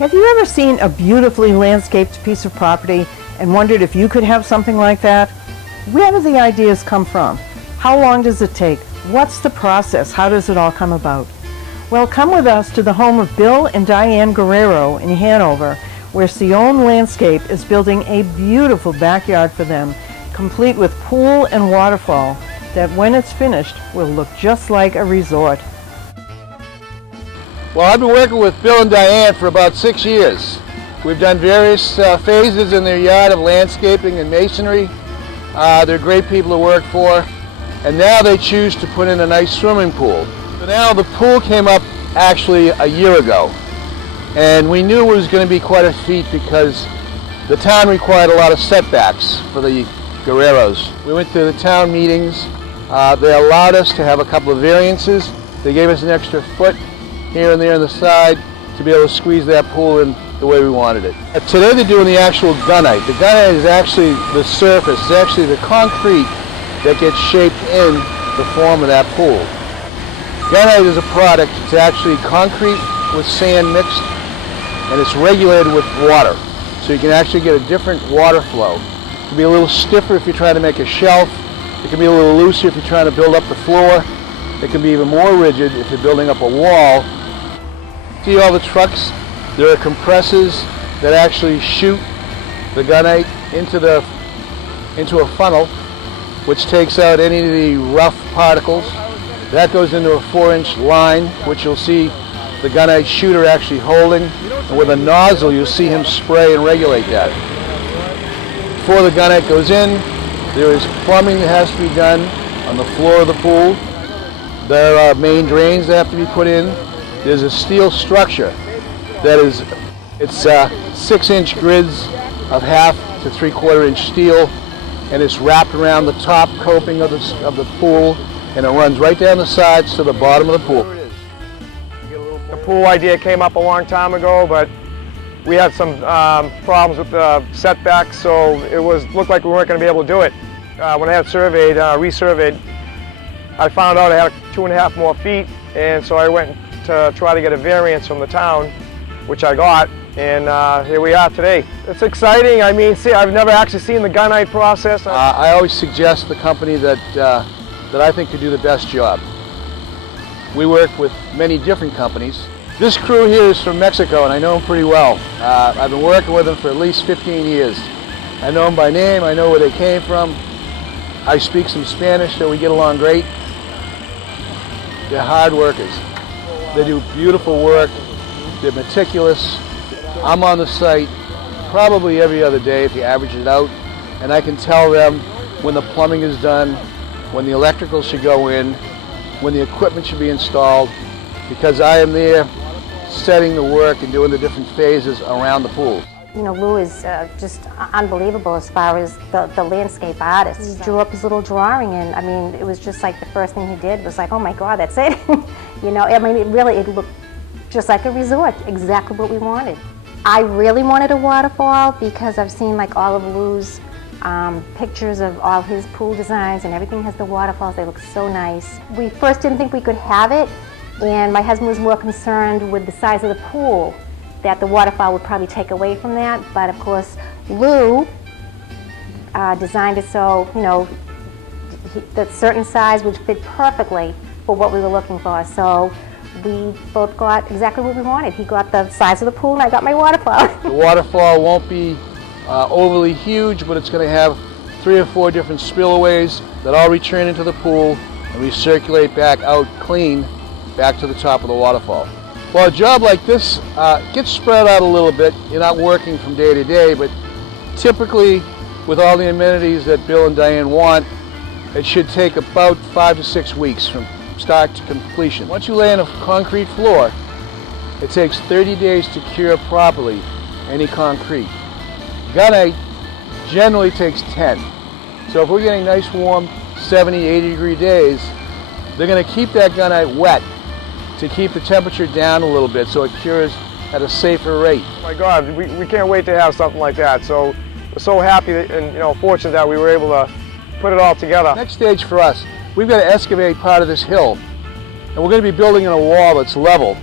Have you ever seen a beautifully landscaped piece of property and wondered if you could have something like that? Where do the ideas come from? How long does it take? What's the process? How does it all come about? Well, come with us to the home of Bill and Diane Guerriero in Hanover, where Seoane Landscape is building a beautiful backyard for them, complete with pool and waterfall that when it's finished will look just like a resort. Well, I've been working with Bill and Diane for about 6 years. We've done various phases in their yard of landscaping and masonry. They're great people to work for. And now they choose to put in a nice swimming pool. So now the pool came up actually a year ago. And we knew it was going to be quite a feat because the town required a lot of setbacks for the Guerreros. We went to the town meetings. They allowed us to have a couple of variances. They gave us an extra foot here and there on the side to be able to squeeze that pool in the way we wanted it. Today they're doing the actual gunite. The gunite is actually the surface, it's actually the concrete that gets shaped in the form of that pool. Gunite is a product, it's actually concrete with sand mixed, and it's regulated with water. So you can actually get a different water flow. It can be a little stiffer if you're trying to make a shelf. It can be a little looser if you're trying to build up the floor. It can be even more rigid if you're building up a wall. See all the trucks? There are compressors that actually shoot the gunite into a funnel, which takes out any of the rough particles. That goes into a 4-inch line, which you'll see the gunite shooter actually holding. And with a nozzle, you'll see him spray and regulate that. Before the gunite goes in, there is plumbing that has to be done on the floor of the pool. There are main drains that have to be put in. There's a steel structure that is, it's 6-inch grids of 1/2 to 3/4 inch steel, and it's wrapped around the top coping of the pool, and it runs right down the sides to the bottom of the pool. The pool idea came up a long time ago, but we had some problems with the setbacks, so it looked like we weren't going to be able to do it. When I had surveyed, resurveyed, I found out I had 2.5 more feet, and so I went to try to get a variance from the town, which I got, and here we are today. It's exciting. I mean, see, I've never actually seen the gunite process. I always suggest the company that I think could do the best job. We work with many different companies. This crew here is from Mexico, and I know them pretty well. I've been working with them for at least 15 years. I know them by name. I know where they came from. I speak some Spanish, so we get along great. They're hard workers. They do beautiful work. They're meticulous. I'm on the site probably every other day if you average it out, and I can tell them when the plumbing is done, when the electrical should go in, when the equipment should be installed, because I am there setting the work and doing the different phases around the pool. You know, Lou is just unbelievable as far as the landscape artist. He drew up his little drawing, and I mean, it was just like the first thing he did was like, oh my God, that's it. You know, I mean, it looked just like a resort, exactly what we wanted. I really wanted a waterfall because I've seen like all of Lou's pictures of all his pool designs, and everything has the waterfalls. They look so nice. We first didn't think we could have it, and my husband was more concerned with the size of the pool, that the waterfall would probably take away from that. But of course, Lou designed it so, you know, that certain size would fit perfectly for what we were looking for. So we both got exactly what we wanted. He got the size of the pool, and I got my waterfall. The waterfall won't be overly huge, but it's going to have 3 or 4 different spillways that all return into the pool and recirculate back out clean back to the top of the waterfall. Well, a job like this gets spread out a little bit. You're not working from day to day, but typically with all the amenities that Bill and Diane want, it should take about 5 to 6 weeks from start to completion. Once you lay on a concrete floor, it takes 30 days to cure properly any concrete. Gunite generally takes 10. So if we're getting nice warm 70, 80 degree days, they're going to keep that gunite wet to keep the temperature down a little bit so it cures at a safer rate. Oh my God, we can't wait to have something like that. So we're so happy and fortunate that we were able to put it all together. Next stage for us, we've got to excavate part of this hill, and we're going to be building in a wall that's level,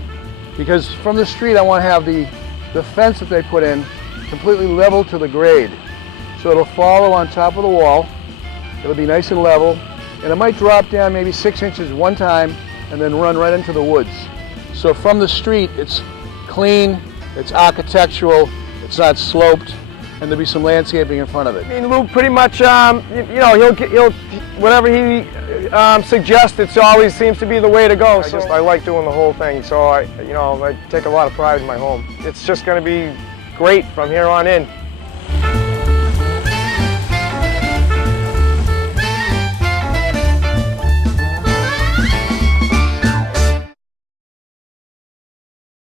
because from the street I want to have the the fence that they put in completely level to the grade. So it'll follow on top of the wall. It'll be nice and level, and it might drop down maybe 6 inches one time and then run right into the woods. So from the street, it's clean, it's architectural, it's not sloped, and there'll be some landscaping in front of it. I mean, Lou pretty much, he'll whatever he suggests, it always seems to be the way to go. I like doing the whole thing, so I take a lot of pride in my home. It's just going to be great from here on in.